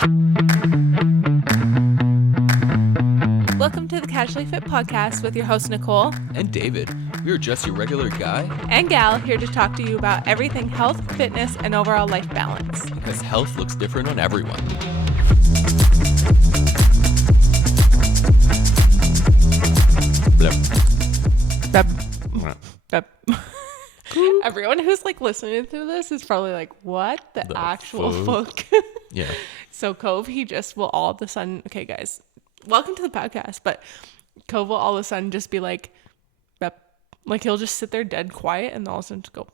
Welcome to the Casually Fit Podcast with your host, Nicole. And David. We are just your regular guy. And gal here to talk to you about everything health, fitness, and overall life balance. Because health looks different on everyone. Everyone who's like listening to this is probably like, what the actual fuck? Yeah. So Cove, he just will all of a sudden, okay guys, welcome to the podcast, but Cove will all of a sudden just be like, bep. Like he'll just sit there dead quiet and all of a sudden just go,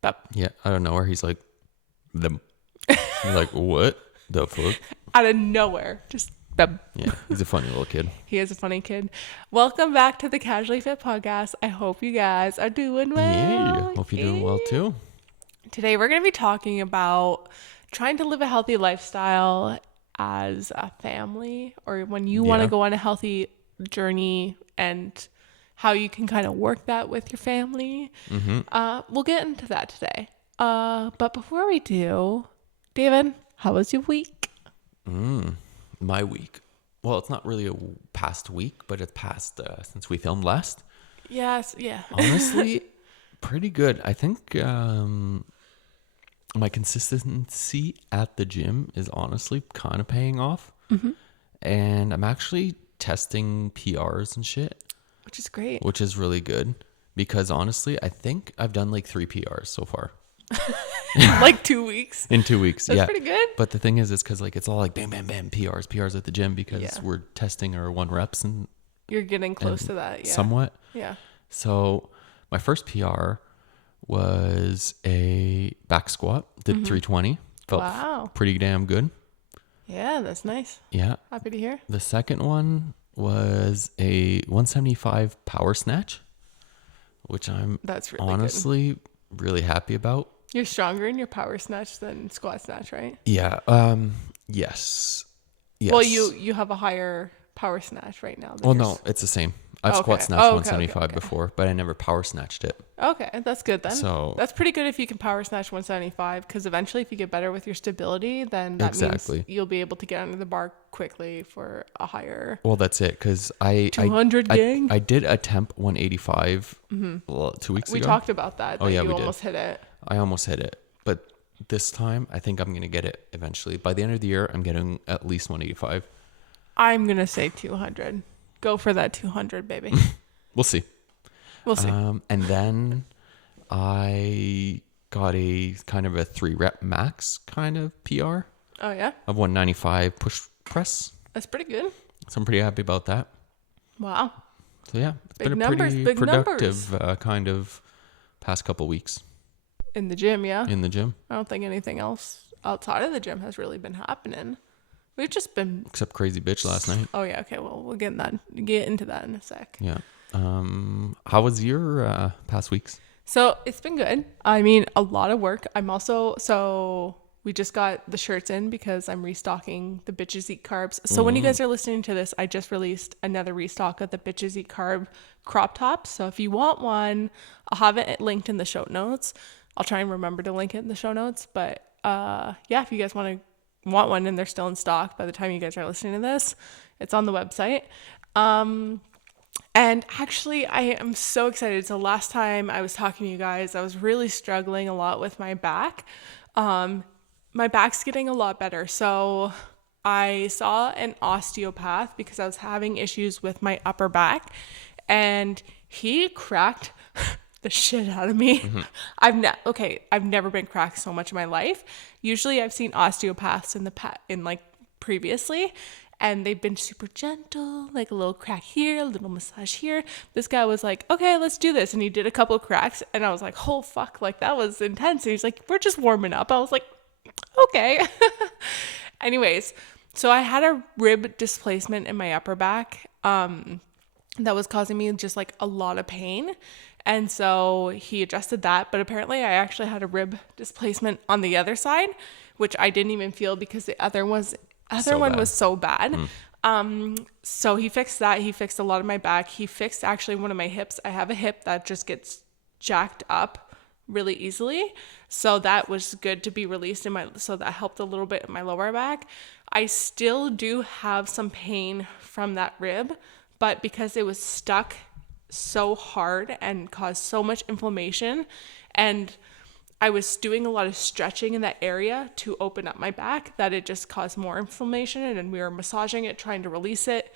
bep. Yeah, I don't know where he's like, them. You're like, what the fuck? Out of nowhere, just bep. Yeah, he's a funny little kid. He is a funny kid. Welcome back to the Casually Fit Podcast. I hope you guys are doing well. Yeah, hope you're doing well too. Today we're going to be talking about trying to live a healthy lifestyle as a family, or when you want to go on a healthy journey, and how you can kind of work that with your family. We'll get into that today. But before we do, David, how was your week? My week. Well, it's not really a past week, but it's past since we filmed last. Yes, yeah. Honestly, pretty good. I think my consistency at the gym is honestly kind of paying off. And I'm actually testing PRs and shit. Which is great. Which is really good. Because honestly, I think I've done like 3 PRs so far. Like 2 weeks? In 2 weeks, That's pretty good. But the thing is because like it's all like bam, bam, bam, PRs at the gym because we're testing our 1 reps and you're getting close to that, somewhat. Yeah. So my first PR was a back squat, did 320. Felt pretty damn good. Yeah, that's nice. Yeah. Happy to hear. The second one was a 175 power snatch, which I'm that's really honestly really happy about. You're stronger in your power snatch than squat snatch, right? Yeah. Yes. Well, you have a higher power snatch right now. Well, no, it's the same. I've squat snatched 175 before, but I never power snatched it. Okay, that's good then. So that's pretty good if you can power snatch 175, because eventually if you get better with your stability, then that means you'll be able to get under the bar quickly for a higher. Well, that's it, because I 200 gang. I did attempt 185 2 weeks ago. We talked about that. Oh yeah, we almost hit it. I almost hit it, but this time I think I'm gonna get it eventually. By the end of the year, I'm getting at least 185. I'm gonna say 200. Go for that 200, baby. We'll see. And then I got a kind of a 3 rep max kind of PR. Oh yeah. Of 195 push press. That's pretty good. So I'm pretty happy about that. Wow. So yeah, it's been a pretty productive kind of past couple weeks. In the gym, yeah? In the gym. I don't think anything else outside of the gym has really been happening. We've just been... Except crazy bitch last night. Oh, yeah. Okay, well, we'll get into that in a sec. Yeah. How was your past weeks? So, it's been good. I mean, a lot of work. I'm also... So, we just got the shirts in because I'm restocking the Bitches Eat Carbs. So, when you guys are listening to this, I just released another restock of the Bitches Eat Carb crop tops. So, if you want one, I'll have it linked in the show notes. I'll try and remember to link it in the show notes. But yeah, if you guys want one and they're still in stock by the time you guys are listening to this, it's on the website. And actually, I am so excited. So last time I was talking to you guys, I was really struggling a lot with my back. My back's getting a lot better. So I saw an osteopath because I was having issues with my upper back, and he cracked the shit out of me. I've never been cracked so much in my life. Usually I've seen osteopaths previously, and they've been super gentle, like a little crack here, a little massage here. This guy was like, okay, let's do this. And he did a couple of cracks, and I was like, oh fuck, like that was intense. And he's like, we're just warming up. I was like, okay. Anyways, so I had a rib displacement in my upper back that was causing me just like a lot of pain. And so he adjusted that, but apparently I actually had a rib displacement on the other side, which I didn't even feel because the other one was so bad. So he fixed that. He fixed a lot of my back. He fixed actually one of my hips. I have a hip that just gets jacked up really easily. So that was good to be released so that helped a little bit in my lower back. I still do have some pain from that rib, but because it was stuck so hard and caused so much inflammation, and I was doing a lot of stretching in that area to open up my back, that it just caused more inflammation, and then we were massaging it, trying to release it.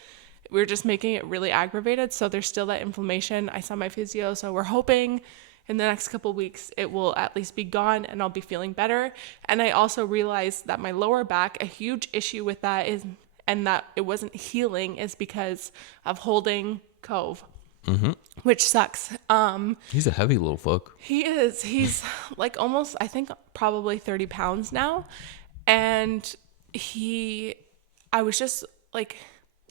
We were just making it really aggravated. So there's still that inflammation. I saw my physio, so we're hoping in the next couple of weeks it will at least be gone and I'll be feeling better. And I also realized that my lower back, a huge issue with that is, and that it wasn't healing, is because of holding Cove, which sucks. He's a heavy little fuck. He is. He's like almost, I think, probably 30 pounds now. And I was just like,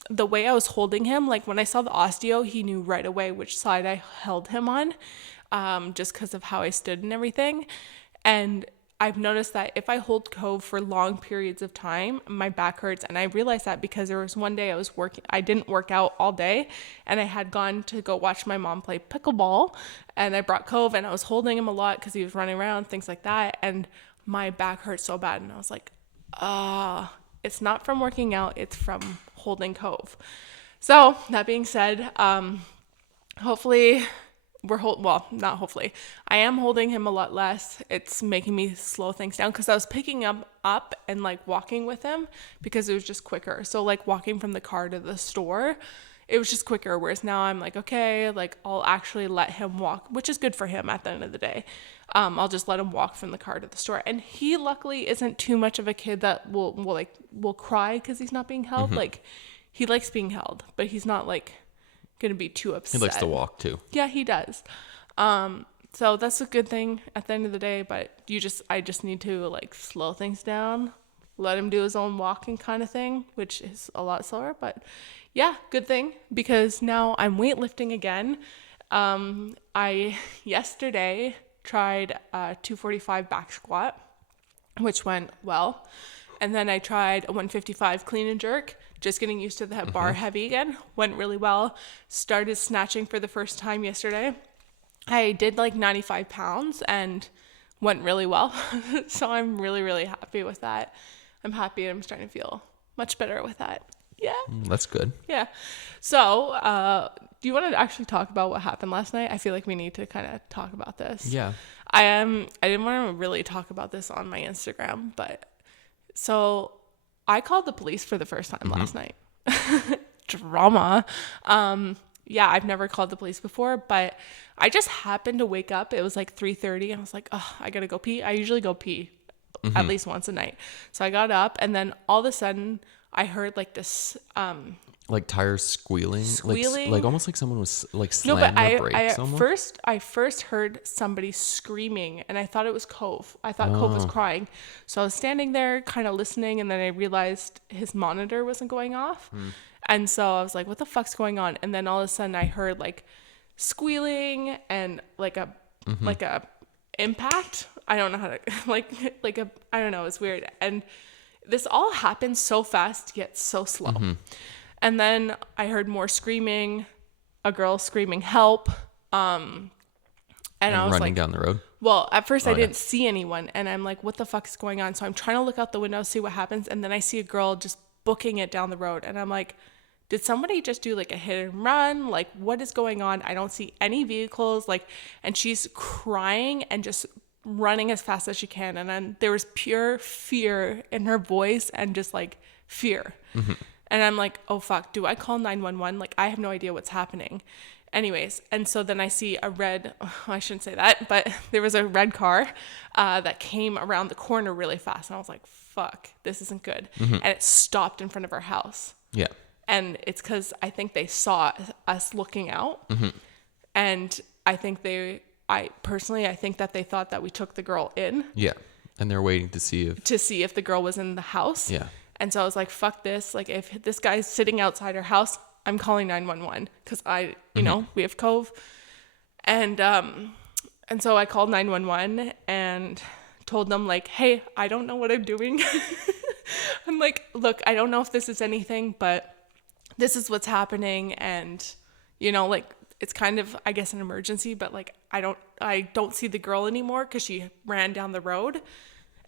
the way I was holding him, like when I saw the osteo, he knew right away which side I held him on, just because of how I stood and everything. And I've noticed that if I hold Cove for long periods of time, my back hurts. And I realized that because there was one day I didn't work out all day, and I had gone to go watch my mom play pickleball, and I brought Cove and I was holding him a lot because he was running around, things like that. And my back hurt so bad. And I was like, it's not from working out, it's from holding Cove. So that being said, hopefully not hopefully, I am holding him a lot less. It's making me slow things down because I was picking him up and like walking with him because it was just quicker. So like walking from the car to the store, it was just quicker. Whereas now I'm like, okay, like I'll actually let him walk, which is good for him at the end of the day. I'll just let him walk from the car to the store. And he luckily isn't too much of a kid that will cry because he's not being held. Like he likes being held, but he's not like gonna be too upset. He likes to walk too. Yeah, he does. So that's a good thing at the end of the day, but I just need to like slow things down, let him do his own walking kind of thing, which is a lot slower, but yeah, good thing because now I'm weightlifting again. I yesterday tried a 245 back squat, which went well. And then I tried a 155 clean and jerk, just getting used to the bar heavy again. Went really well. Started snatching for the first time yesterday. I did like 95 pounds and went really well. So I'm really, really happy with that. I'm happy I'm starting to feel much better with that. Yeah. That's good. Yeah. So, do you want to actually talk about what happened last night? I feel like we need to kind of talk about this. Yeah. I didn't want to really talk about this on my Instagram, but so I called the police for the first time last night. Drama. Yeah, I've never called the police before, but I just happened to wake up. It was like 3:30 and I was like, oh, I gotta go pee. I usually go pee at least once a night. So I got up and then all of a sudden I heard like this like tires squealing. Like almost like someone was like no, slamming but the brakes almost. I first heard somebody screaming and I thought it was Cove. I thought Cove was crying. So I was standing there kind of listening and then I realized his monitor wasn't going off. And so I was like, what the fuck's going on? And then all of a sudden I heard like squealing and like a impact. I don't know how to I don't know, it's weird. And this all happened so fast yet so slow. And then I heard more screaming, a girl screaming help. And I was running like, down the road. Well, at first I didn't see anyone and I'm like, what the fuck is going on? So I'm trying to look out the window, see what happens. And then I see a girl just booking it down the road. And I'm like, did somebody just do like a hit and run? Like, what is going on? I don't see any vehicles. Like, and she's crying and just running as fast as she can. And then there was pure fear in her voice and just like fear. And I'm like, oh fuck, do I call 911? Like, I have no idea what's happening. Anyways, and so then I see I shouldn't say that, but there was a red car that came around the corner really fast. And I was like, fuck, this isn't good. And it stopped in front of our house. Yeah. And it's because I think they saw us looking out. And I think I think that they thought that we took the girl in. Yeah. And they're waiting to see if the girl was in the house. Yeah. And so I was like, fuck this. Like, if this guy's sitting outside our house, I'm calling 911 because you know, we have Cove. And so I called 911 and told them like, hey, I don't know what I'm doing. I'm like, look, I don't know if this is anything, but this is what's happening. And, you know, like, it's kind of, I guess, an emergency, but like I don't see the girl anymore because she ran down the road,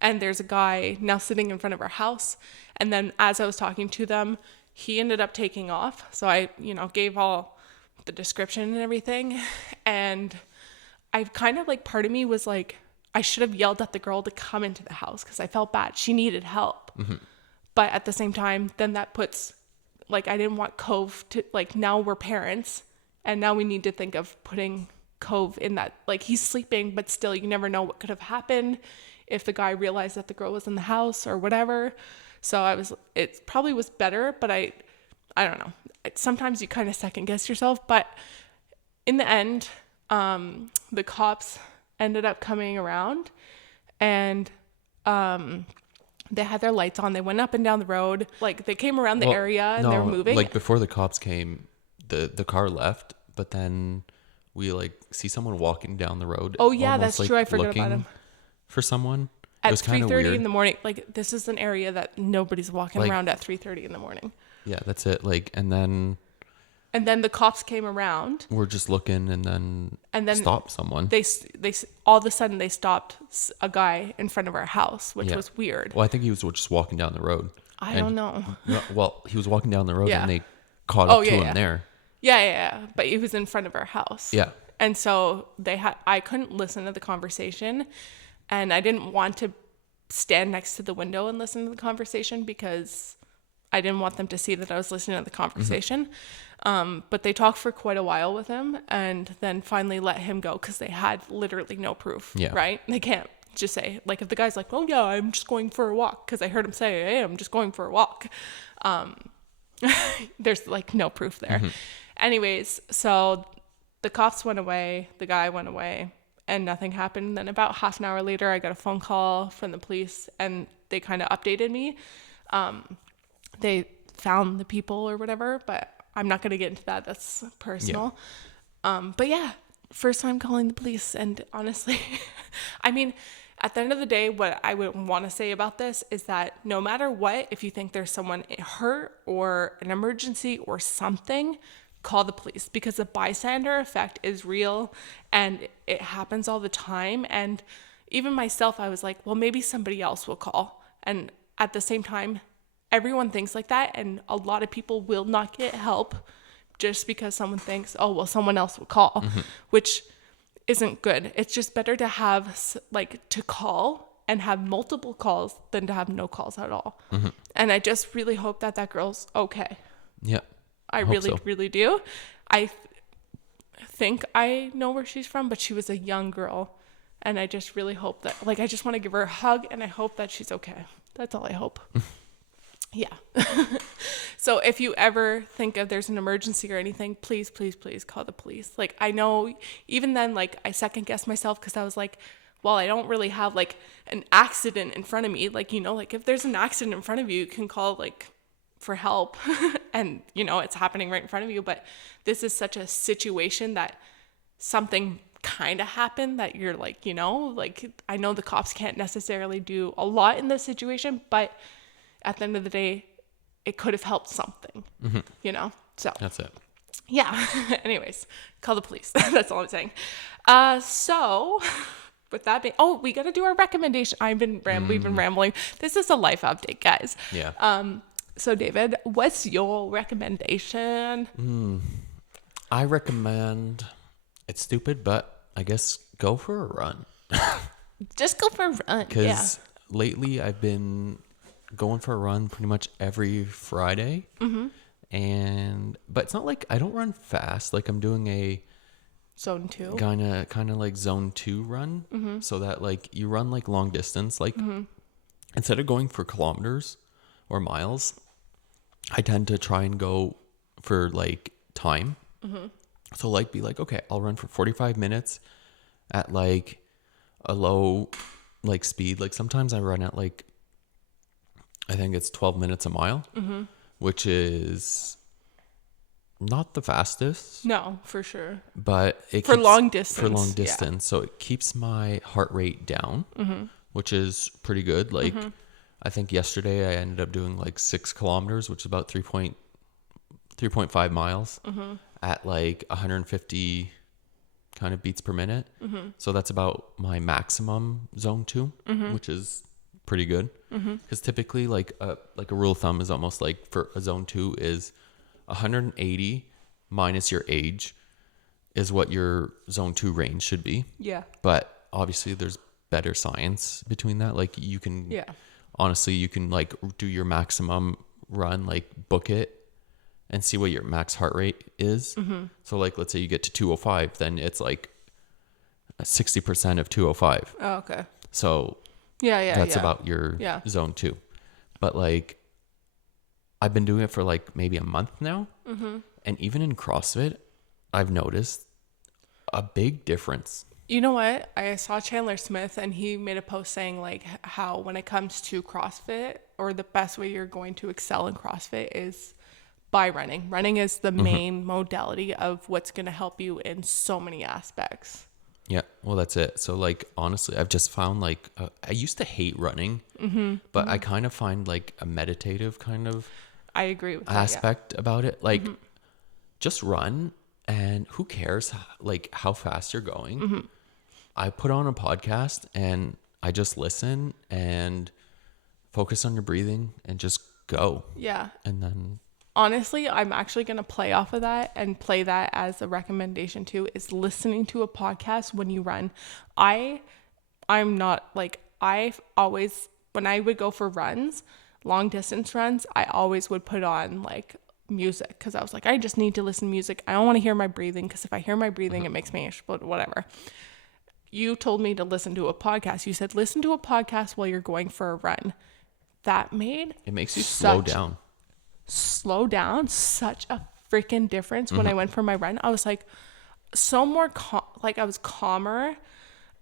and there's a guy now sitting in front of our house. And then as I was talking to them, he ended up taking off. So I, gave all the description and everything. And I kind of like, part of me was like, I should have yelled at the girl to come into the house because I felt bad. She needed help. Mm-hmm. But at the same time, then that puts, like, I didn't want Cove to, like, now we're parents and now we need to think of putting Cove in that, like, he's sleeping, but still you never know what could have happened if the guy realized that the girl was in the house or whatever. So it probably was better, but I don't know. Sometimes you kind of second guess yourself, but in the end, the cops ended up coming around, and they had their lights on. They went up and down the road. Like, they came around the area and they were moving. Like, before the cops came, the car left, but then we like see someone walking down the road. Oh yeah, that's like true. I forgot about him. For someone. At 3:30 in the morning. Like, this is an area that nobody's walking around at 3:30 in the morning. Yeah, that's it. Like, and then the cops came around. We're just looking, and then stopped someone. They all of a sudden they stopped a guy in front of our house, which was weird. Well, I think he was just walking down the road. I don't know. Well, he was walking down the road, and they caught up to him there. Yeah. But he was in front of our house. Yeah. And so I couldn't listen to the conversation, and I didn't want to stand next to the window and listen to the conversation because I didn't want them to see that I was listening to the conversation. Mm-hmm. But they talked for quite a while with him, and then finally let him go because they had literally no proof. Yeah. Right? They can't just say, like, if the guy's like, oh yeah, I'm just going for a walk, because I heard him say, hey, I'm just going for a walk. There's like no proof there. Mm-hmm. Anyways, so the cops went away, the guy went away, and nothing happened. Then about half an hour later, I got a phone call from the police, and they kind of updated me. They found the people or whatever, but I'm not going to get into that. That's personal. Yeah. But yeah, first time calling the police. And honestly, I mean, at the end of the day, what I would want to say about this is that no matter what, if you think there's someone hurt or an emergency or something, call the police, because the bystander effect is real and it happens all the time. And even myself, I was like, well, maybe somebody else will call. And at the same time, everyone thinks like that, and a lot of people will not get help just because someone thinks, oh, well, someone else will call, mm-hmm. which isn't good. It's just better to have, like, to call and have multiple calls than to have no calls at all. Mm-hmm. And I just really hope that girl's okay. Yeah. I really, really do. I think I know where she's from, but she was a young girl. And I just really hope that, like, I just want to give her a hug, and I hope that she's okay. That's all I hope. Yeah. So if you ever think of there's an emergency or anything, please, please, please call the police. Like, I know even then, like, I second guessed myself because I was like, well, I don't really have like an accident in front of me. Like, like if there's an accident in front of you, you can call like for help and it's happening right in front of you. But this is such a situation that something kind of happened that you're like, like, I know the cops can't necessarily do a lot in this situation, but at the end of the day, it could have helped something, mm-hmm. So that's it. Yeah. Anyways, call the police. That's all I'm saying. So with that being, we got to do our recommendation. We've been rambling. This is a life update, guys. Yeah. So David, what's your recommendation? I recommend, it's stupid, but I guess go for a run. Just go for a run. Because lately I've been going for a run pretty much every Friday. Mm-hmm. But it's not like I don't run fast. Like, I'm doing a zone 2 kind of like zone 2 run. Mm-hmm. So that, like, you run like long distance, like, mm-hmm. instead of going for kilometers or miles, I tend to try and go for like time. Mm-hmm. So like, be like, okay, I'll run for 45 minutes at like a low like speed. Like, sometimes I run at like, I think it's 12 minutes a mile, mm-hmm. which is not the fastest. No, for sure. But it for long distance. For long distance. Yeah. So it keeps my heart rate down, mm-hmm. which is pretty good. Like, mm-hmm. I think yesterday I ended up doing like 6 kilometers, which is about 3.5 miles. Mm-hmm. at like 150 kind of beats per minute. So that's about my maximum zone 2, which is pretty good. Because typically like a rule of thumb is almost like for a zone 2 is 180 minus your age is what your zone 2 range should be. Yeah. But obviously there's better science between that. Like you can, honestly, you can like do your maximum run, like book it and see what your max heart rate is. So like, let's say you get to 205, then it's like 60% of 205. Oh, okay. So that's about your zone 2. But like, I've been doing it for like maybe a month now. And even in CrossFit, I've noticed a big difference. You know what? I saw Chandler Smith and he made a post saying like how when it comes to CrossFit, or the best way you're going to excel in CrossFit is by running. Running is the main modality of what's going to help you in so many aspects. Yeah, well, that's it. So like, honestly, I've just found like, I used to hate running, but I kind of find like a meditative kind of I agree with aspect about it. Like just run, and who cares like how fast you're going. I put on a podcast and I just listen and focus on your breathing and just go. Yeah. And then honestly, I'm actually going to play off of that and play that as a recommendation too, is listening to a podcast when you run. I'm not like, I've always, when I would go for runs, long distance runs, I always would put on like music because I was like, I just need to listen to music. I don't want to hear my breathing because if I hear my breathing, it makes me explode, whatever. You told me to listen to a podcast. You said, listen to a podcast while you're going for a run. That made it makes you slow down. Such a freaking difference. When I went for my run, I was like so more like I was calmer,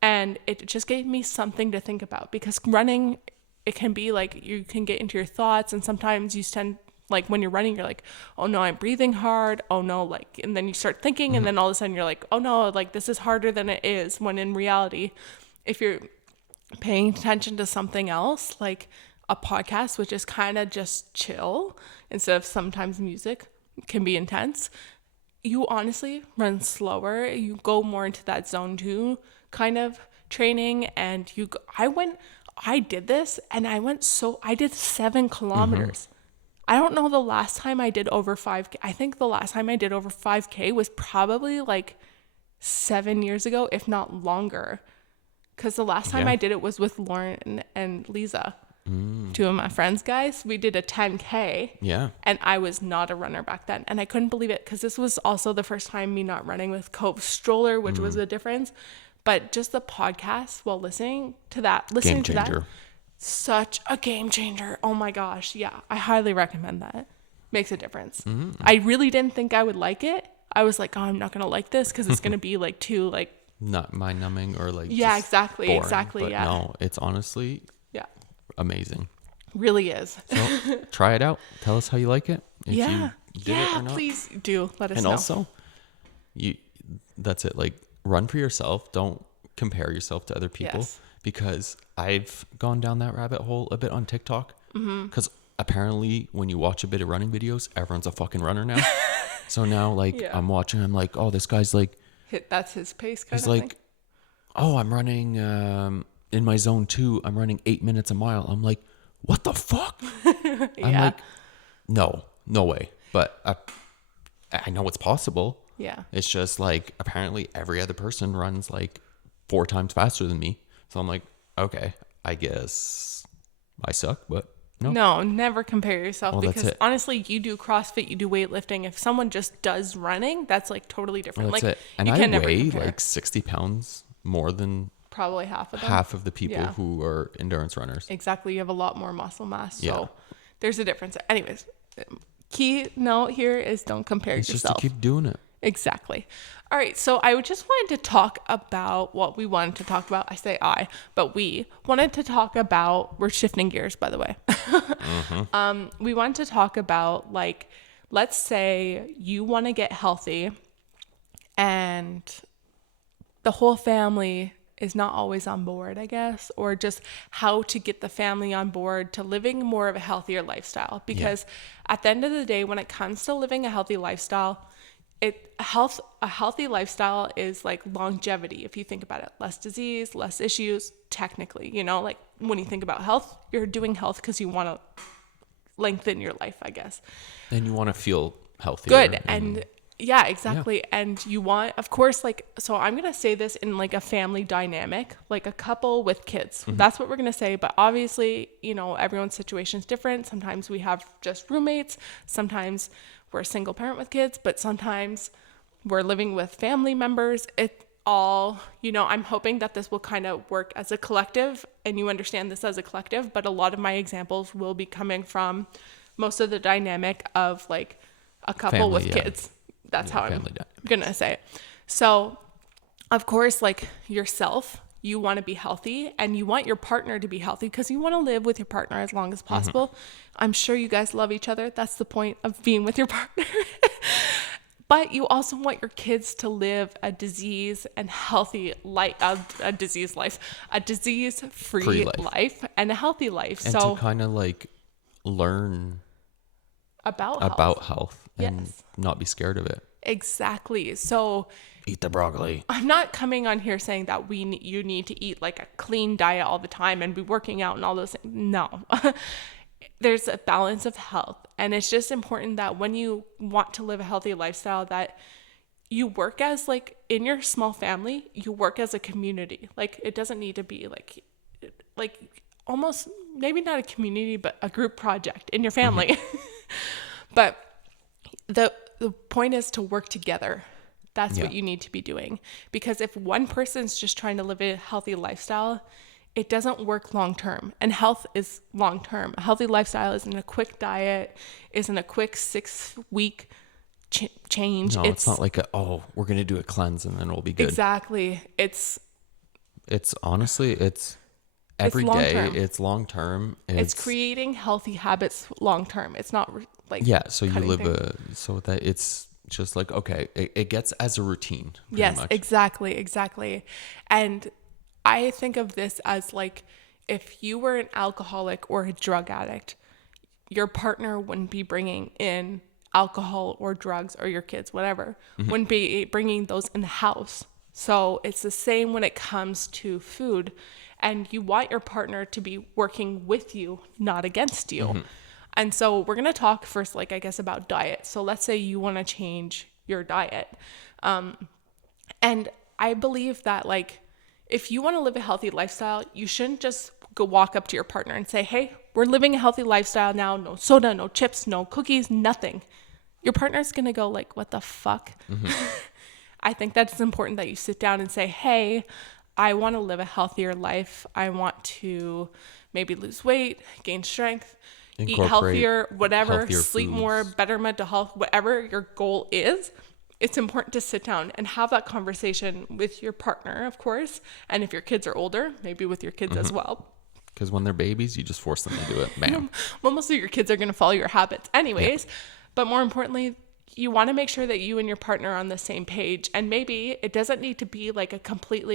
and it just gave me something to think about, because running, it can be like you can get into your thoughts, and sometimes you tend, like when you're running, you're like, oh no, I'm breathing hard, oh no, like, and then you start thinking, and then all of a sudden you're like, oh no, like this is harder than it is, when in reality, if you're paying attention to something else, like a podcast, which is kind of just chill instead of sometimes music can be intense, you honestly run slower. You go more into that zone 2 kind of training. And I did this and I did 7 kilometers. I don't know the last time I did over 5K. I think the last time I did over 5K was probably like 7 years ago, if not longer. Because the last time I did it was with Lauren and Lisa. 2 of my friends, guys. We did a 10K. Yeah. And I was not a runner back then. And I couldn't believe it, because this was also the first time me not running with Cove's stroller, which was the difference. But just the podcast while listening to that, such a game changer. Oh my gosh. Yeah. I highly recommend that. Makes a difference. I really didn't think I would like it. I was like, oh, I'm not going to like this because it's going to be like too like. Not mind numbing or like. Yeah, exactly. Boring. Exactly. But yeah. No, it's honestly. Amazing. Really is. So try it out. Tell us how you like it. If you did it or not. Please do let us know. And also, that's it. Like, run for yourself. Don't compare yourself to other people. Yes. Because I've gone down that rabbit hole a bit on TikTok. Because apparently when you watch a bit of running videos, everyone's a fucking runner now. So now like I'm watching, I'm like, oh, this guy's like, that's his pace kind he's of like, thing. oh, I'm running in my zone 2, I'm running 8 minutes a mile. I'm like, what the fuck? I'm like, no way. But I know it's possible. Yeah. It's just like, apparently every other person runs like 4 times faster than me. So I'm like, okay, I guess I suck, but no, never compare yourself. Well, because honestly, you do CrossFit, you do weightlifting. If someone just does running, that's like totally different. Well, that's like it. And you I can never weigh compare. like 60 pounds more than probably half of the people who are endurance runners. Exactly. You have a lot more muscle mass. So Yeah. there's a difference. Anyways, key note here is don't compare It's yourself. just to keep doing it. Exactly. All right. So I just wanted to talk about what we wanted to talk about. I say I, but we wanted to talk about, we're shifting gears, by the way. We want to talk about, like, let's say you want to get healthy and the whole family is not always on board, I guess, or just how to get the family on board to living more of a healthier lifestyle. Because at the end of the day, when it comes to living a healthy lifestyle, a healthy lifestyle is like longevity. If you think about it, less disease, less issues, technically, you know, like when you think about health, you're doing health because you want to lengthen your life, I guess. And you want to feel healthier. Good. And yeah, exactly. Yeah. And you want, of course, like, so I'm going to say this in like a family dynamic, like a couple with kids. That's what we're going to say. But obviously, you know, everyone's situation is different. Sometimes we have just roommates. Sometimes we're a single parent with kids, but sometimes we're living with family members. It all, you know, I'm hoping that this will kind of work as a collective and you understand this as a collective, but a lot of my examples will be coming from most of the dynamic of like a couple family, with kids. That's how I'm going to say it. So, of course, like yourself, you want to be healthy and you want your partner to be healthy because you want to live with your partner as long as possible. I'm sure you guys love each other. That's the point of being with your partner. But you also want your kids to live a disease and healthy life, a disease-free life and a healthy life. And so to kind of like learn about health and not be scared of it. Exactly. So eat the broccoli. I'm not coming on here saying that you need to eat like a clean diet all the time and be working out and all those things. No. There's a balance of health. And it's just important that when you want to live a healthy lifestyle that you work as like in your small family, you work as a community. Like it doesn't need to be like almost maybe not a community, but a group project in your family. But the point is to work together. That's what you need to be doing. Because if one person's just trying to live a healthy lifestyle, it doesn't work long term. And health is long term. A healthy lifestyle isn't a quick diet, isn't a quick 6-week change. No, it's not like we're going to do a cleanse and then we'll be good. Exactly. It's honestly, it's every day. It's long term. It's creating healthy habits long term. It's not like so you live so that it's just like it gets as a routine. Yes, much. exactly. And I think of this as like if you were an alcoholic or a drug addict, your partner wouldn't be bringing in alcohol or drugs, or your kids, whatever, wouldn't be bringing those in the house. So it's the same when it comes to food. And you want your partner to be working with you, not against you. And so we're going to talk first, like, I guess, about diet. So let's say you want to change your diet. And I believe that, like, if you want to live a healthy lifestyle, you shouldn't just go walk up to your partner and say, hey, we're living a healthy lifestyle now. No soda, no chips, no cookies, nothing. Your partner's going to go like, what the fuck? I think that's important that you sit down and say, hey, I want to live a healthier life. I want to maybe lose weight, gain strength, eat healthier, whatever, sleep foods. More, better mental health, whatever your goal is. It's important to sit down and have that conversation with your partner, of course. And if your kids are older, maybe with your kids as well. Because when they're babies, you just force them to do it. Bam. Well, most of your kids are going to follow your habits anyways. Yeah. But more importantly, you want to make sure that you and your partner are on the same page. And maybe it doesn't need to be like a complete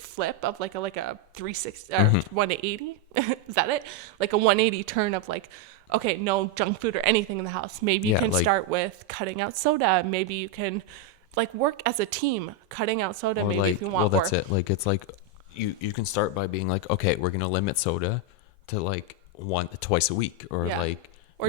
flip of like a 360 or 180. Is that it? Like a 180 turn of like, okay, no junk food or anything in the house. Maybe you can start with cutting out soda. Maybe you can like work as a team, cutting out soda. Maybe like, if you want more. Well, that's it. Like, it's like you can start by being like, okay, we're going to limit soda to like twice a week or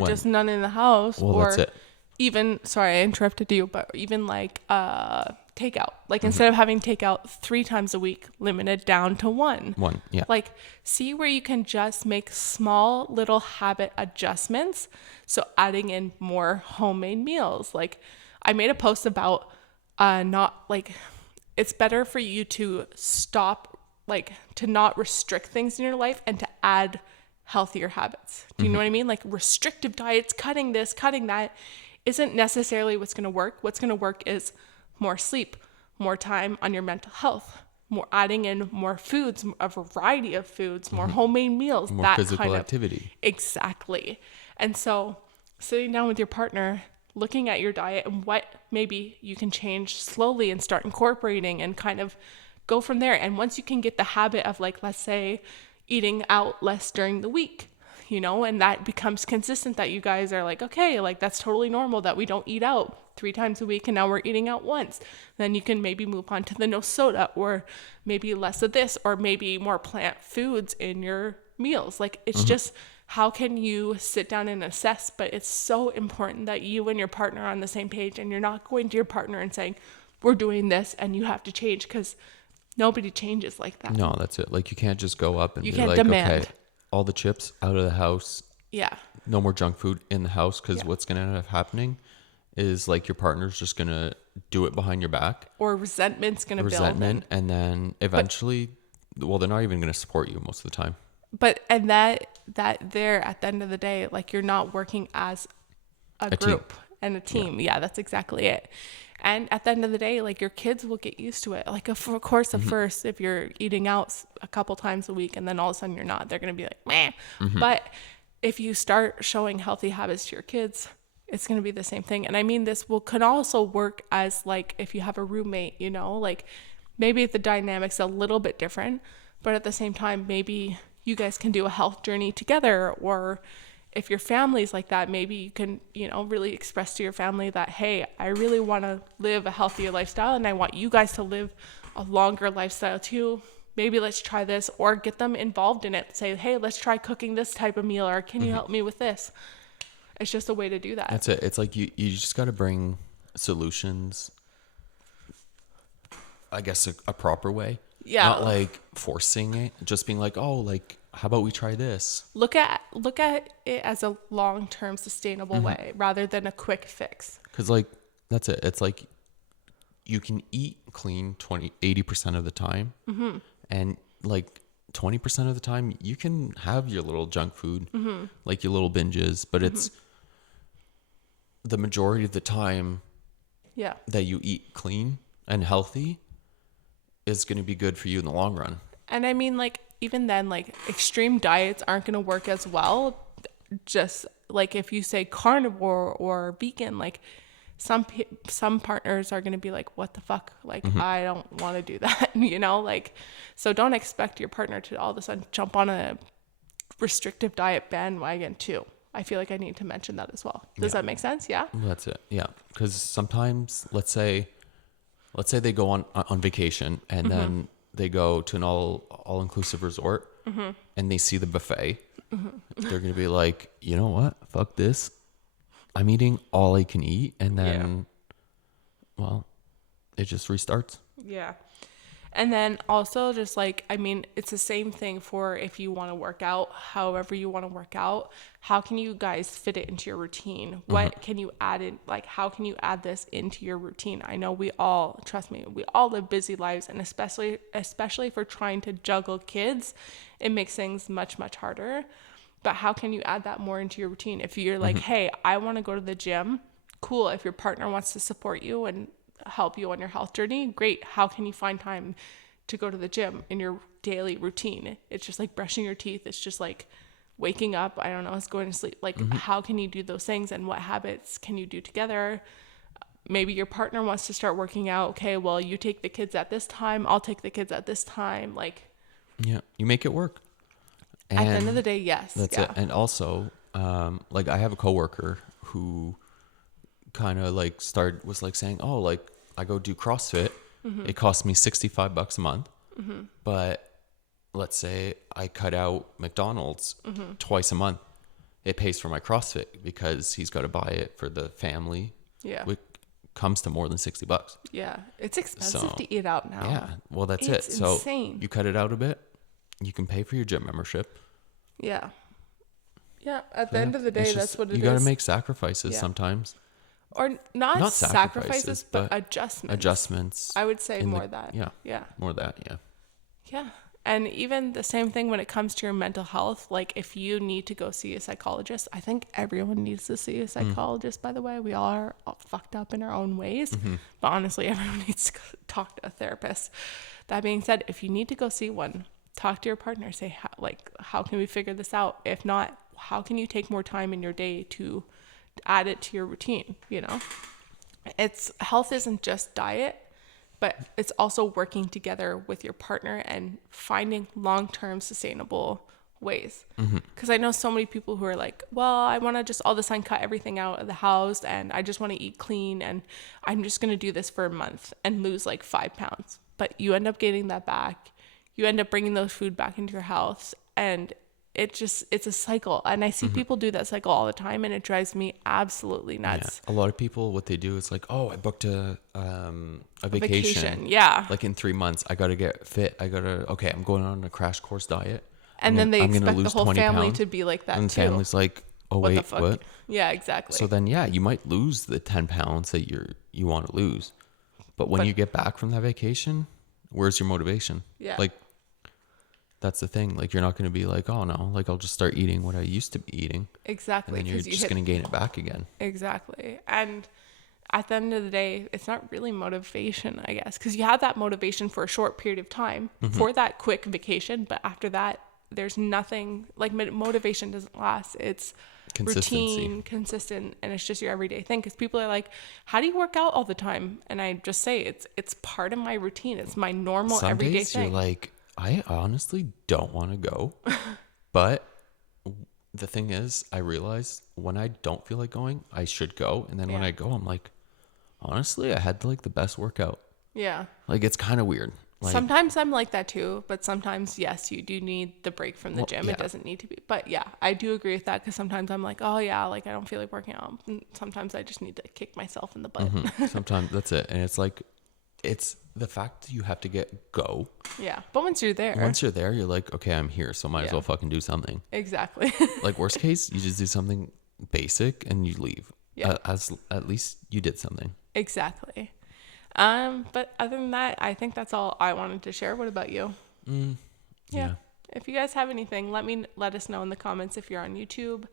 just none in the house. Well, that's it. Even, sorry, I interrupted you, but even like takeout. Like instead of having takeout 3 times a week, limited down to one. Yeah. Like see where you can just make small little habit adjustments. So adding in more homemade meals. Like I made a post about not like it's better for you to stop, like to not restrict things in your life and to add healthier habits. Do you know what I mean? Like restrictive diets, cutting this, cutting that isn't necessarily what's going to work. What's going to work is more sleep, more time on your mental health, more adding in more foods, a variety of foods, more homemade meals, more that physical kind of activity. Exactly. And so sitting down with your partner, looking at your diet and what maybe you can change slowly and start incorporating and kind of go from there. And once you can get the habit of like, let's say, eating out less during the week, you know, and that becomes consistent that you guys are like, okay, like that's totally normal that we don't eat out 3 times a week and now we're eating out once. Then you can maybe move on to the no soda, or maybe less of this, or maybe more plant foods in your meals. Like, it's just, how can you sit down and assess? But it's so important that you and your partner are on the same page, and you're not going to your partner and saying, we're doing this and you have to change, because nobody changes like that. No, that's it. Like, you can't just go up and You be can't like, demand. okay, all the chips out of the house. Yeah. No more junk food in the house, because Yeah. what's going to end up happening is, like, your partner's just going to do it behind your back. Or resentment's going to build. And then eventually, well, they're not even going to support you most of the time. And that there, at the end of the day, like, you're not working as a group and a team. Yeah, that's exactly it. And at the end of the day, like, your kids will get used to it. Like, of course, at first, if you're eating out a couple times a week and then all of a sudden you're not, they're going to be like, meh. But if you start showing healthy habits to your kids, it's going to be the same thing. And I mean, can also work as, like, if you have a roommate, you know, like, maybe the dynamic's a little bit different, but at the same time, maybe you guys can do a health journey together. Or if your family's like that, maybe you can, you know, really express to your family that, hey, I really want to live a healthier lifestyle and I want you guys to live a longer lifestyle too. Maybe let's try this, or get them involved in it. Say, hey, let's try cooking this type of meal, or can you help me with this? It's just a way to do that. That's it. It's like you just got to bring solutions, I guess, a proper way. Yeah. Not like forcing it, just being like, oh, like, how about we try this? Look at it as a long-term sustainable way rather than a quick fix. Because, like, that's it. It's like you can eat clean 80% of the time. And, like, 20% of the time, you can have your little junk food, like your little binges. But it's the majority of the time that you eat clean and healthy is going to be good for you in the long run. And I mean, like, even then, like, extreme diets aren't going to work as well. Just like if you say carnivore or vegan, like, some partners are going to be like, what the fuck? Like, I don't want to do that, you know? Like, so don't expect your partner to all of a sudden jump on a restrictive diet bandwagon too. I feel like I need to mention that as well. Does that make sense? Yeah. That's it. Yeah. Because sometimes, let's say they go on vacation and then they go to an all-inclusive resort and they see the buffet. They're going to be like, you know what? Fuck this. I'm eating all I can eat. And then, well, it just restarts. Yeah. And then also just like, I mean, it's the same thing for if you want to work out, however you want to work out, how can you guys fit it into your routine? What can you add in? Like, how can you add this into your routine? I know trust me, we all live busy lives, and especially for trying to juggle kids, it makes things much, much harder. But how can you add that more into your routine? If you're like, hey, I want to go to the gym, cool. If your partner wants to support you and help you on your health journey, great. How can you find time to go to the gym in your daily routine? It's just like brushing your teeth. It's just like waking up. I don't know, it's going to sleep. Like, how can you do those things, and what habits can you do together? Maybe your partner wants to start working out. Okay, well, you take the kids at this time. I'll take the kids at this time. Like, yeah, you make it work. And at the end of the day, yes. That's it. And also, like, I have a coworker who kind of like was like saying, oh, like, I go do CrossFit. It costs me $65 a month. But let's say I cut out McDonald's twice a month. It pays for my CrossFit because he's got to buy it for the family. Yeah. It comes to more than $60. Yeah. It's expensive to eat out now. Yeah. Well, that's it's it. So insane. you cut it out a bit. You can pay for your gym membership. Yeah. Yeah. At the end of the day, that's what it is. You got to make sacrifices sometimes. Or not sacrifices, but adjustments. Adjustments. I would say more that. Yeah. Yeah. More that, yeah. Yeah. And even the same thing when it comes to your mental health. Like, if you need to go see a psychologist, I think everyone needs to see a psychologist, by the way. We all are all fucked up in our own ways. But honestly, everyone needs to talk to a therapist. That being said, if you need to go see one, talk to your partner. Say, how can we figure this out? If not, how can you take more time in your day to add it to your routine? You know, health isn't just diet, but it's also working together with your partner and finding long-term sustainable ways. Because I know so many people who are like, well, I want to just all of a sudden cut everything out of the house and I just want to eat clean and I'm just going to do this for a month and lose like 5 pounds. But you end up gaining that back. You end up bringing those food back into your house, and it's a cycle. And I see people do that cycle all the time, and it drives me absolutely nuts. Yeah. A lot of people, what they do is like, oh, I booked a vacation. Yeah. Like in 3 months, I got to get fit. Okay, I'm going on a crash course diet. And then they I'm gonna expect the lose whole 20 family pounds. to be like that And the too. family's like, oh, What the wait, fuck? what? Yeah, exactly. So then, yeah, you might lose the 10 pounds that you want to lose. But when you get back from that vacation, where's your motivation? Yeah. Like, that's the thing. Like, you're not going to be like, oh, no, like, I'll just start eating what I used to be eating. Exactly. And then you're just going to gain it back again. Exactly. And at the end of the day, it's not really motivation, I guess, because you have that motivation for a short period of time for that quick vacation. But after that, there's nothing like motivation doesn't last. It's routine, consistent, and it's just your everyday thing. Because people are like, how do you work out all the time? And I just say it's part of my routine. It's my normal Some everyday days thing. you're like, I honestly don't want to go. But the thing is, I realize when I don't feel like going, I should go. And then when I go, I'm like, honestly, I had like the best workout. Yeah. Like, it's kind of weird. Like, sometimes I'm like that too, but sometimes, yes, you do need the break from the gym. Yeah. It doesn't need to be. But yeah, I do agree with that, because sometimes I'm like, oh yeah, like I don't feel like working out. And sometimes I just need to kick myself in the butt. Sometimes that's it. And it's like, it's the fact that you have to go. Yeah. But once you're there, you're like, okay, I'm here. So might as well fucking do something. Exactly. Like, worst case, you just do something basic and you leave. Yeah. At least you did something. Exactly. But other than that, I think that's all I wanted to share. What about you? Yeah. If you guys have anything, let us know in the comments if you're on YouTube.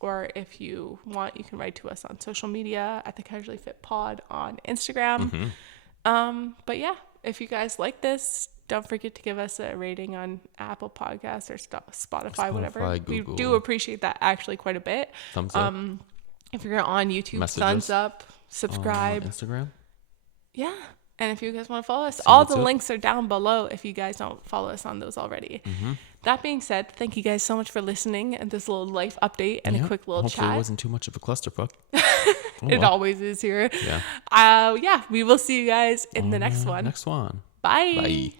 Or if you want, you can write to us on social media at the Casually Fit Pod on Instagram. But yeah, if you guys like this, don't forget to give us a rating on Apple Podcasts or Spotify, whatever. Google. We do appreciate that actually quite a bit. Thumbs up. If you're on YouTube, thumbs up, subscribe. Instagram. Yeah. And if you guys want to follow us, all the links are down below if you guys don't follow us on those already. That being said, thank you guys so much for listening and this little life update and a quick little Hopefully chat. It wasn't too much of a clusterfuck. It always is here. Yeah. We will see you guys in the next one. Next one. Bye. Bye.